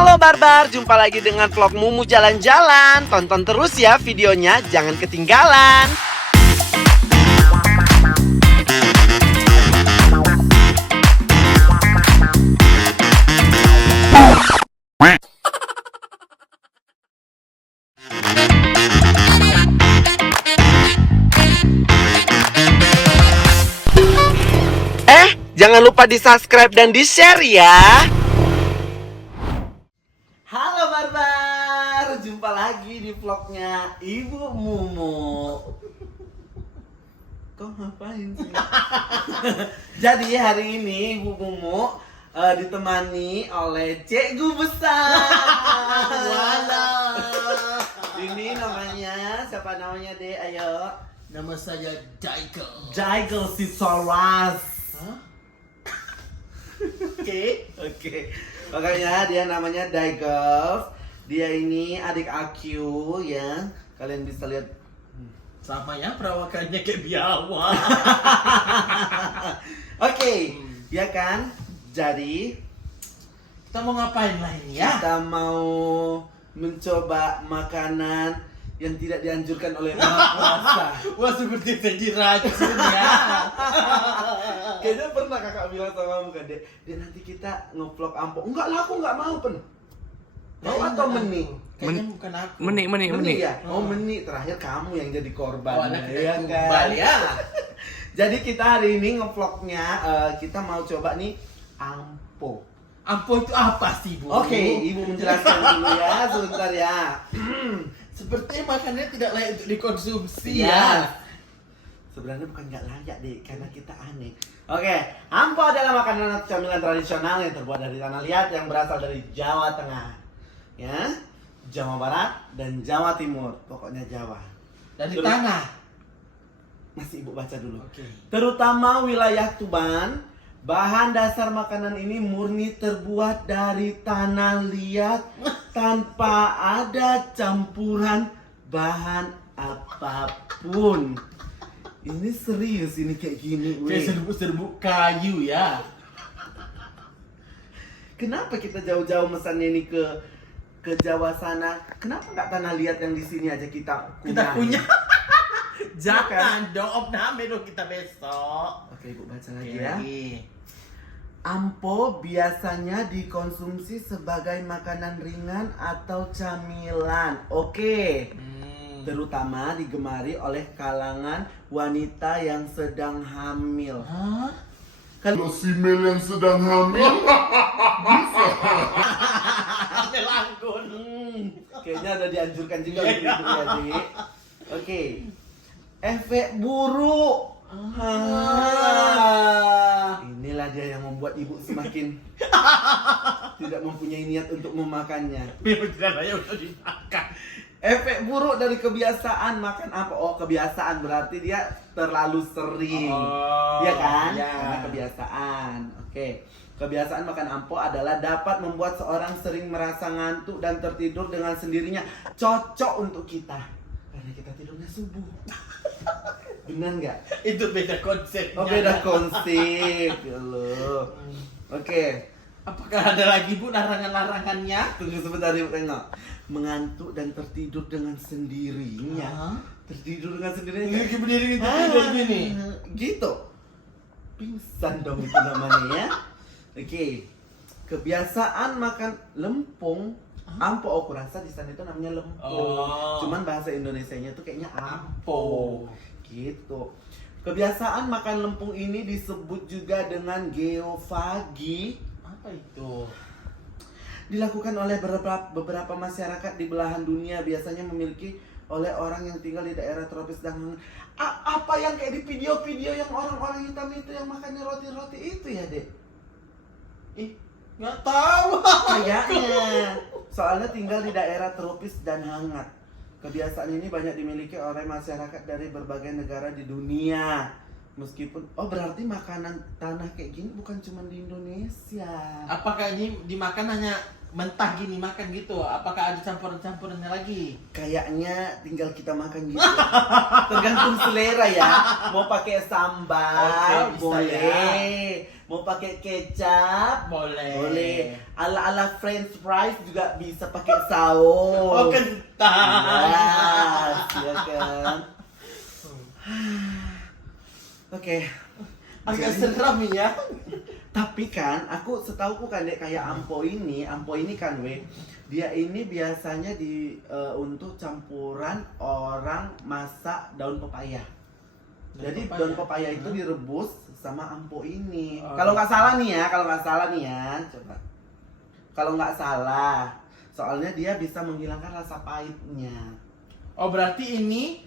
Halo Barbar, jumpa lagi dengan vlog Mumu jalan-jalan. Tonton terus ya videonya, jangan ketinggalan. Jangan lupa di-subscribe dan di-share ya. Halo Barbar, jumpa lagi di vlognya Ibu Mumu. Kok ngapain sih? Jadi hari ini Ibu Mumu ditemani oleh Cikgu Besar. Walah. Ini namanya, siapa namanya Dek? Ayo. Nama saya Daigel. Daigel Sisolwas. Oke. Makanya dia namanya Daigel. Dia ini adik aku ya. Kalian bisa lihat Sama ya perawakannya kayak biawa. Oke, ya kan? Jadi Kita mau ngapain lah ini ya? kita mau mencoba makanan yang tidak dianjurkan oleh Maha Kuasa. Wah seperti saya diracun ya. Kayaknya pernah kakak bilang sama kamu kan, Dek, nanti kita nge-vlog Ampo. Enggak lah, aku enggak mau, Pen. Mau atau meni? Kayaknya bukan aku. Meni ya? Oh, Oh. meni. Terakhir kamu yang jadi korban. Oh, anak ya kita kembali ya. Jadi kita hari ini nge-vlognya, kita mau coba nih Ampo. Ampo itu apa sih, Bu? Oke, Ibu menjelaskan dulu ya, sebentar ya. Sepertinya makanannya tidak layak untuk dikonsumsi Iya. ya. Sebenarnya bukan nggak layak deh, karena kita aneh. Oke, Ampo adalah makanan atau camilan tradisional yang terbuat dari tanah liat yang berasal dari Jawa Tengah, ya, Jawa Barat dan Jawa Timur. Pokoknya Jawa. Dari Terus- tanah. Masih Ibu baca dulu. Oke. Terutama wilayah Tuban, bahan dasar makanan ini murni terbuat dari tanah liat tanpa ada campuran bahan apapun. Ini serius ini kayak gini, Kayak weh. serbuk-serbuk kayu ya. Kenapa kita jauh-jauh mesannya ini ke Jawa sana? Kenapa nggak tanah liat yang di sini aja kita Kita punya. Jangan. Jangan dong, opname dong kita besok. Oke, Ibu baca lagi Oke, ya. lagi. Ampo biasanya dikonsumsi sebagai makanan ringan atau camilan. Oke. Terutama digemari oleh kalangan wanita yang sedang hamil. Hah? Kalau Si Mel yang sedang hamil. Ambil anggun. kayaknya ada dianjurkan juga Iya. untuk itu ya, Dik. Oke. Efek buruk. Inilah dia yang membuat ibu semakin tidak mempunyai niat untuk memakannya. Memang tidak layak untuk dimakan. Efek buruk dari kebiasaan makan apa? Oh, kebiasaan berarti dia terlalu sering. Oh, Iya kan? iya. Karena kebiasaan. Oke. Kebiasaan makan ampo adalah dapat membuat seorang sering merasa ngantuk dan tertidur dengan sendirinya. Cocok untuk kita. Karena kita tidurnya subuh. Benar nggak? Itu beda konsepnya. Oh, beda konsep. Ya Allah. Oke. Apakah ada lagi, Bu, larangan-larangannya? Tunggu sebentar, Ibu tengok. Mengantuk dan tertidur dengan sendirinya. Hah? Tertidur dengan sendirinya. Ini berdiri gitu, tidur gini. Gitu. Pingsan dong itu namanya ya. Oke. Kebiasaan makan lempung. Ampo, aku rasa di sana itu namanya lempung. Oh. Cuman bahasa Indonesianya tuh kayaknya ampo. Ampo. Gitu. Kebiasaan makan lempung ini disebut juga dengan geofagi. Apa itu? Dilakukan oleh beberapa masyarakat di belahan dunia, biasanya memiliki oleh orang yang tinggal di daerah tropis dan hangat. Apa yang kayak di video-video yang orang-orang hitam itu yang makannya roti-roti itu ya, Dek? Ih, nggak tahu. Kayaknya. Soalnya tinggal di daerah tropis dan hangat. Kebiasaan ini banyak dimiliki oleh masyarakat dari berbagai negara di dunia. Meskipun, berarti makanan tanah kayak gini bukan cuma di Indonesia. Apakah ini dimakan hanya mentah gini makan gitu, apakah ada campuran-campurannya lagi? Kayaknya tinggal kita makan gitu. Tergantung selera ya. Mau pakai sambal, Oke, bisa boleh. Mau pakai kecap, Boleh. boleh. Ala-ala French fries juga bisa pakai saus. Oh, kentang. Yes, ya kan. Oke. Agak Jadi- seram ya. Tapi kan, aku setauku kan dek kayak ampo ini kan dia ini biasanya untuk campuran orang masak daun pepaya. Jadi daun pepaya itu direbus sama ampo ini. Oh. Kalau nggak salah nih ya, coba. Kalau nggak salah, soalnya dia bisa menghilangkan rasa pahitnya. Oh, berarti ini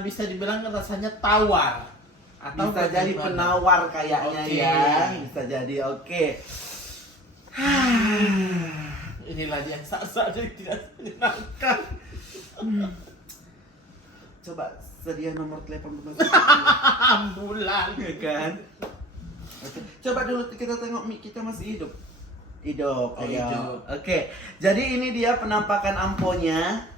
bisa dibilang rasanya tawar. Atau Bisa jadi bagaimana? penawar kayaknya Oke. ya, bisa jadi oke. Inilah dia saat-saat yang tidak menyenangkan. Coba sedia nomor telepon rumah Ambulan. ya kan? Oke. Coba dulu kita tengok mic kita masih hidup. Hidup, Oh, ayo. hidup. Oke. Jadi ini dia penampakan amponya.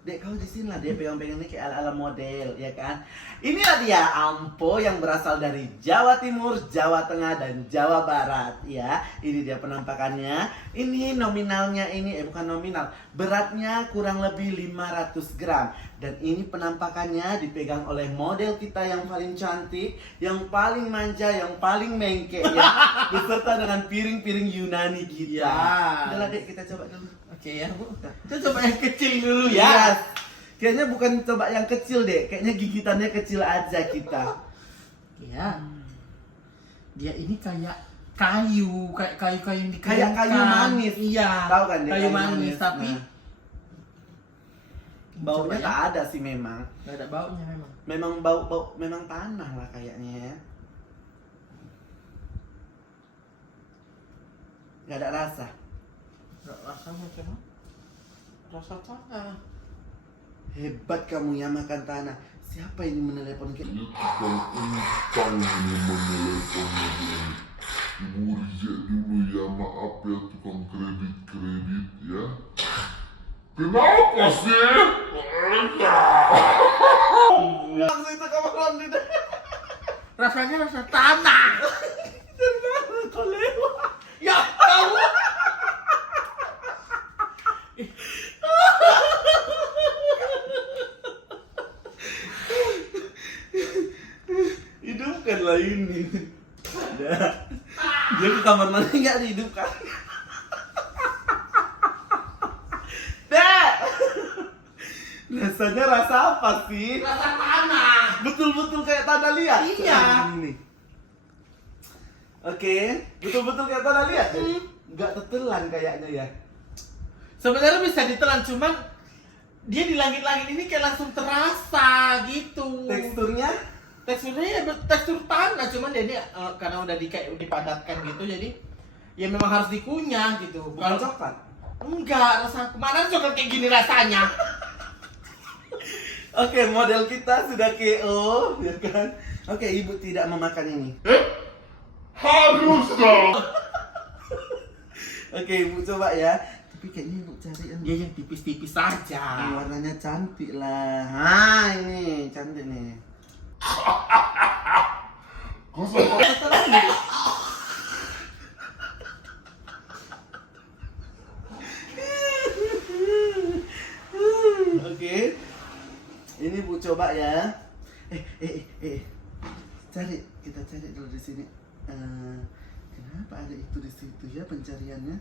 Dek, kau di sini lah dia pegang-pegang ini kayak ala-ala model, ya kan? Inilah dia ampo yang berasal dari Jawa Timur, Jawa Tengah, dan Jawa Barat, ya. Ini dia penampakannya. Ini nominalnya ini, bukan nominal, beratnya kurang lebih 500 gram. Dan ini penampakannya dipegang oleh model kita yang paling cantik, yang paling manja, yang paling mengke, ya. Beserta dengan piring-piring Yunani kita. Ya. Udah lah, Dek, kita coba dulu. Oke ya, Bu. Kita coba yang kecil dulu Yes. ya. Kayaknya bukan coba yang kecil deh, kayaknya gigitannya kecil aja kita. Ya. Dia ini kayak kayu yang dikeringkan. Kayak kayu manis. Iya. Tahu kan dia Kayu manis, tapi Nah, baunya Coba ya. tak ada sih memang. nggak ada baunya memang. Memang bau memang tanah lah kayaknya ya. Gak ada rasa. Nggak rasanya cuma rasa tanah. Hebat kamu ya makan tanah. Siapa ini menelepon kita? Ini tukang utang ini meneleponnya ini. Ibu reject dulu ya, maaf ya tukang kredit ya. Kenapa sih? Langsung itu kamar mandi deh. Rasanya rasa tanah. Dari mana kau lewat? Ya, tahu. Hidupkanlah ini. Udah. Dia ke kamar mandi nggak dihidupkan. Dek. Rasanya rasa apa sih? Rasa tanah. Betul-betul kayak tanah liat. Iya. Ini. Oke, betul-betul kayak tanah liat. Nggak tetelan kayaknya ya. Sebenarnya bisa ditelan, cuman dia di langit-langit ini kayak langsung terasa gitu. Teksturnya Teksturnya ya tekstur tanah, cuman dia ini karena udah kayak dipadatkan gitu, jadi ya memang harus dikunyah gitu. bukan coklat. Enggak, rasa kemana coklat kayak gini rasanya. Oke, model kita sudah KO, ya kan? Oke, ibu tidak memakan ini. Harus dong. Oke, ibu coba ya. Tapi kayaknya ibu cari yang Dia yang tipis-tipis saja. warnanya cantik lah. Ah, ini cantik nih. Kau sama Oke. Ini Bu coba ya. Cari, kita cari dulu di sini. Kenapa ada itu di situ ya pencariannya?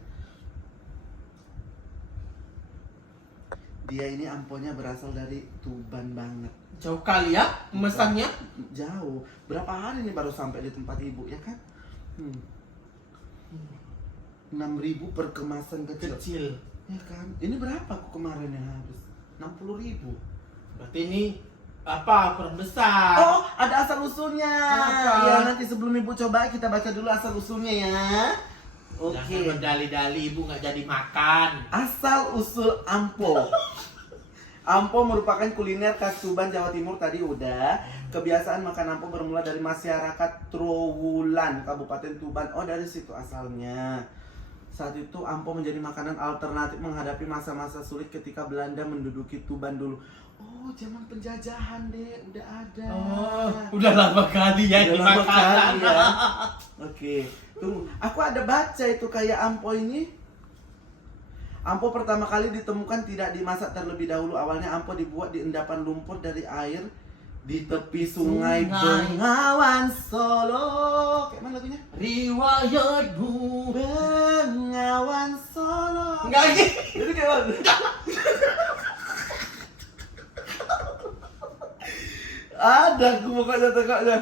Dia ini amponya berasal dari Tuban banget. Jauh kali ya pemesannya. Jauh. Berapa hari nih baru sampai di tempat ibu ya kan? 6.000 per kemasan kecil. Kecil. Ya kan? Ini berapa aku kemarin yang habis? 60.000. Berarti ini apa kurang besar. Oh, ada asal usulnya. Apa? Ya, nanti sebelum ibu coba kita baca dulu asal usulnya ya. Oke. Jangan berdali-dali, ibu nggak jadi makan. Asal usul ampo. Ampo merupakan kuliner khas Tuban, Jawa Timur tadi udah. Kebiasaan makan ampo bermula dari masyarakat Trowulan, Kabupaten Tuban. Oh, dari situ asalnya. Saat itu ampo menjadi makanan alternatif menghadapi masa-masa sulit ketika Belanda menduduki Tuban dulu. Oh, zaman penjajahan deh, udah ada. Oh, udah lama kali ya Udah ini lama makanan. kali ya. Oke, tunggu. Aku ada baca itu kayak ampo ini. Ampo pertama kali ditemukan tidak dimasak terlebih dahulu. Awalnya ampo dibuat di endapan lumpur dari air di tepi sungai Bengawan Solo. Kayak mana lagunya? Riwayatmu. Bengawan Solo. Enggak gitu. Itu kayak mana? Ada aku pokoknya tengoknya.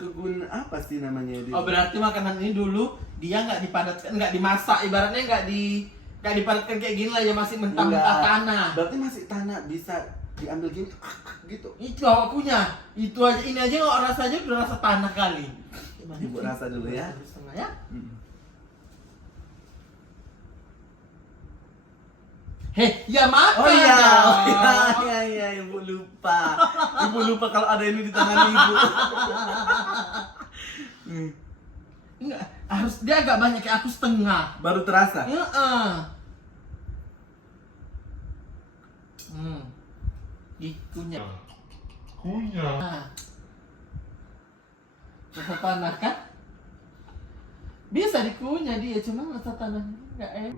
Kegunaan apa sih namanya dia? Oh, berarti makanan ini dulu dia nggak dipadatkan, nggak dimasak, ibaratnya nggak dipadatkan kayak gini lah ya, masih mentah-mentah Enggak. tanah. Berarti masih tanah, bisa diambil gini gitu. Itu akunya. Itu aja, ini aja kok rasanya udah rasa tanah kali. Ibu rasa dulu ya. Setengah ya. Heh, ya makan. Oh iya, dong. iya, ibu lupa. Ibu lupa kalau ada ini di tangan ibu. Enggak, harus dia agak banyak, kayak aku setengah. Baru terasa. Ikunya. Kunyah. Nah. Rasa tanah kan? Bisa dikunyah dia, cuma rasa tanahnya enggak enak.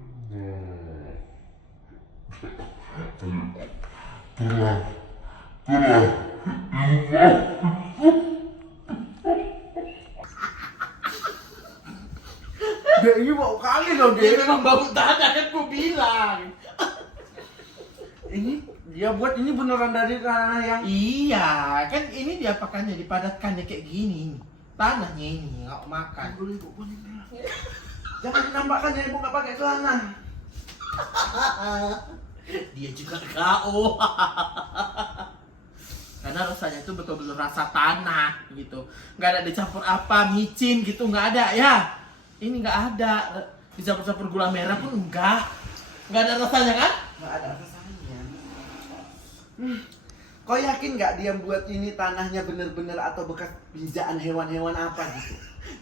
Dek, ini bau kali dong, Dia Dek. memang bau tanah kan ku bilang. Ini dia buat ini beneran dari tanah yang Iya, kan ini diapakannya, dipadatkannya kayak gini. Tanahnya ini nggak makan. boleh ibu, boleh. Jangan dinampakkan ya ibu nggak pakai celana. Dia juga KO. Karena rasanya tuh betul-betul rasa tanah gitu. Nggak ada dicampur apa, micin gitu, nggak ada ya. Ini nggak ada. Dicampur-campur gula merah pun enggak. Nggak ada rasanya kan? Nggak ada rasanya. Kau yakin nggak dia buat ini tanahnya bener-bener atau bekas pijakan hewan-hewan apa gitu?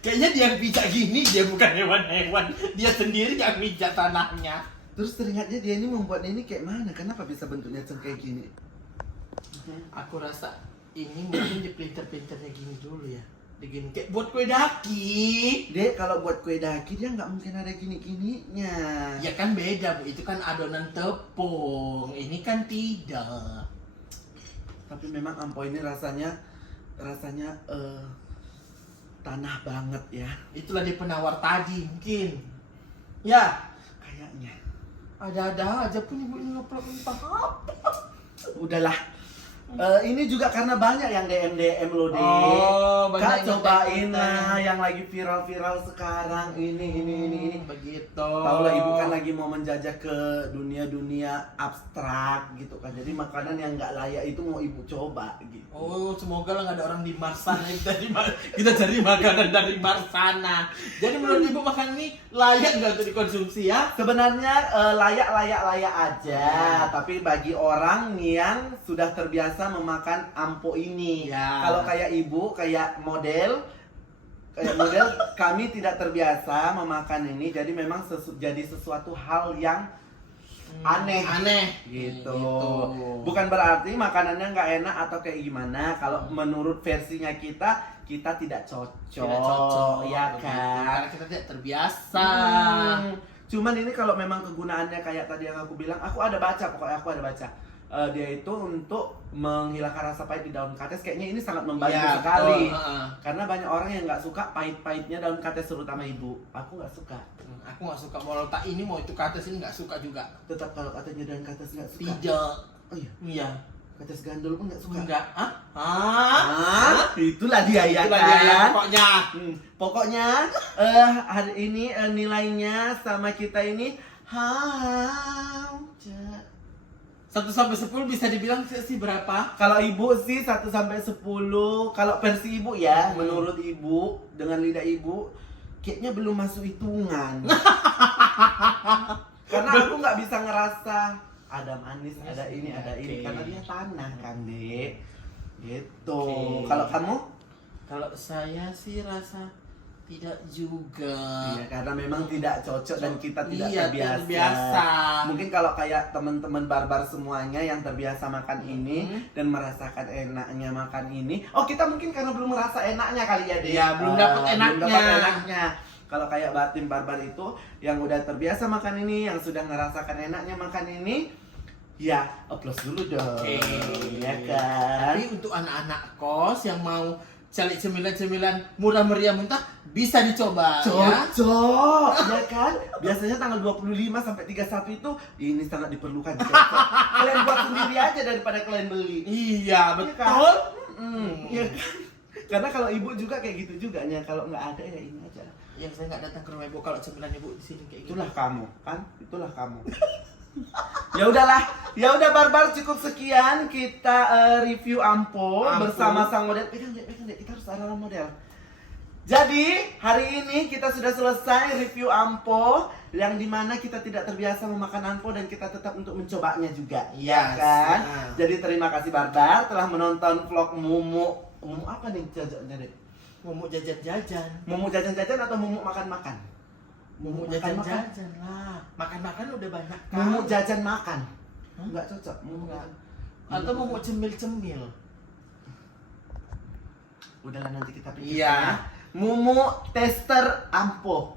Kayaknya dia yang pijak gini, dia bukan hewan-hewan. Dia sendiri yang pijak tanahnya. Terus teringatnya dia ini membuat ini kayak mana? Kenapa bisa bentuknya kayak gini? Aku rasa ini mungkin dipinter-pinternya gini dulu ya. Digini kayak buat kue daki. Dek, kalau buat kue daki dia nggak mungkin ada gini-gininya. Ya kan beda, Bu. Itu kan adonan tepung. Ini kan tidak. Tapi memang ampo ini rasanya tanah banget ya. Itulah dia penawar tadi mungkin. Ya, Kayaknya. ada-ada aja pun ibu ini ngeplak entah apa. Udahlah. Ini juga karena banyak yang DM loh, Dek. Oh, banyak Kak, yang cobain DM. lah yang lagi viral-viral sekarang ini. Begitu. Tahu lah ibu kan lagi mau menjajah ke dunia abstrak gitu kan. Jadi makanan yang nggak layak itu mau ibu coba gitu. Oh, semoga lah nggak ada orang di Mars sana. Kita cari makanan dari Mars sana. Jadi menurut ibu makan ini layak nggak untuk dikonsumsi ya? Sebenarnya layak aja, tapi bagi orang yang sudah terbiasa memakan ampo ini. Ya. Kalau kayak ibu, kayak model kami tidak terbiasa memakan ini, jadi memang jadi sesuatu hal yang aneh gitu. Bukan berarti makanannya nggak enak atau kayak gimana. Kalau menurut versinya kita tidak cocok, Tidak cocok ya begitu. kan? Karena kita tidak terbiasa. Cuman ini kalau memang kegunaannya kayak tadi yang aku bilang, aku ada baca. Dia itu untuk menghilangkan rasa pahit di daun kates. Kayaknya ini sangat membantu Ya, sekali. betul. Karena banyak orang yang nggak suka pahit-pahitnya daun kates, terutama ibu. Aku nggak suka. Aku nggak suka, mau letak ini mau itu kates ini nggak suka juga. Tetap kalau katanya daun kates nggak suka. Tidak. Oh iya, Iya. kates gandul pun nggak suka. Enggak. Hah? Itulah dia ya Itulah kan. dia ya, pokoknya. Pokoknya hari ini nilainya sama kita ini 1 sampai 10 bisa dibilang sih berapa? Kalau ibu sih 1 sampai 10. Kalau versi ibu ya, menurut ibu dengan lidah ibu kayaknya belum masuk hitungan. Karena aku nggak bisa ngerasa ada manis, ada ini, karena dia tanah kan, Dek. Gitu. Oke. Kalau kamu? Kalau saya sih rasa Tidak juga. Iya, karena memang tidak cocok dan kita tidak Iya, terbiasa. terbiasa. Mungkin kalau kayak teman-teman barbar semuanya yang terbiasa makan ini dan merasakan enaknya makan ini. Oh, kita mungkin karena belum merasa enaknya kali ya, Dek. Iya, belum dapat Belum dapat enaknya. enaknya. Kalau kayak batin barbar itu yang udah terbiasa makan ini, yang sudah merasakan enaknya makan ini, ya applause dulu dong. Oke. Ya kan? Tapi untuk anak-anak kos yang mau cari cemilan-cemilan murah meriah mentah bisa dicoba ya. Cocok, ya kan? Biasanya tanggal 25 sampai 31 itu ini sangat diperlukan. Cocok. Kalian buat sendiri aja daripada kalian beli. Iya, Iya betul. kan? Iya kan? Karena kalau ibu juga kayak gitu juga nya, kalau nggak ada ya ini aja. Yang saya nggak datang ke rumah ibu kalau cemilan ibu di sini kayak gitu. Itulah kamu, kan? Itulah kamu. Ya udah barbar, cukup sekian kita review Ampo bersama sang model. Pegang deh, kita harus arah model. Jadi hari ini kita sudah selesai review Ampo yang dimana kita tidak terbiasa memakan Ampo dan kita tetap untuk mencobanya juga, ya Yes. kan? Nah. Jadi terima kasih barbar telah menonton vlog Mumu. Mumu apa nih jajannya, Dek? Mumu jajan-jajan. Mumu jajan-jajan atau mumu makan-makan? Mumu makan-makan. jajan-jajan lah. Makan-makan udah banyak kan. Mumu jajan makan. Hah? Enggak cocok. Mumu Enggak. jajan. Atau mumu cemil-cemil. Udahlah nanti kita pikirkan. Iya. Ya. Mumu tester Ampo.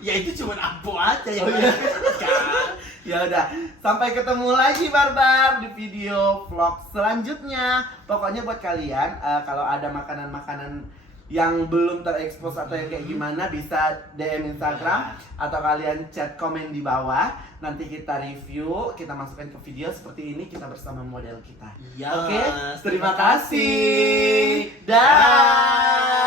Ya itu cuma ampo aja yang Oh, iya. kan. Ya udah, sampai ketemu lagi barbar di video vlog selanjutnya. Pokoknya buat kalian kalau ada makanan-makanan yang belum terekspos atau yang kayak gimana bisa DM Instagram atau kalian chat komen di bawah. Nanti kita review, kita masukkan ke video seperti ini kita bersama model kita. Yes, Oke, terima terima kasih. kasih. Dah.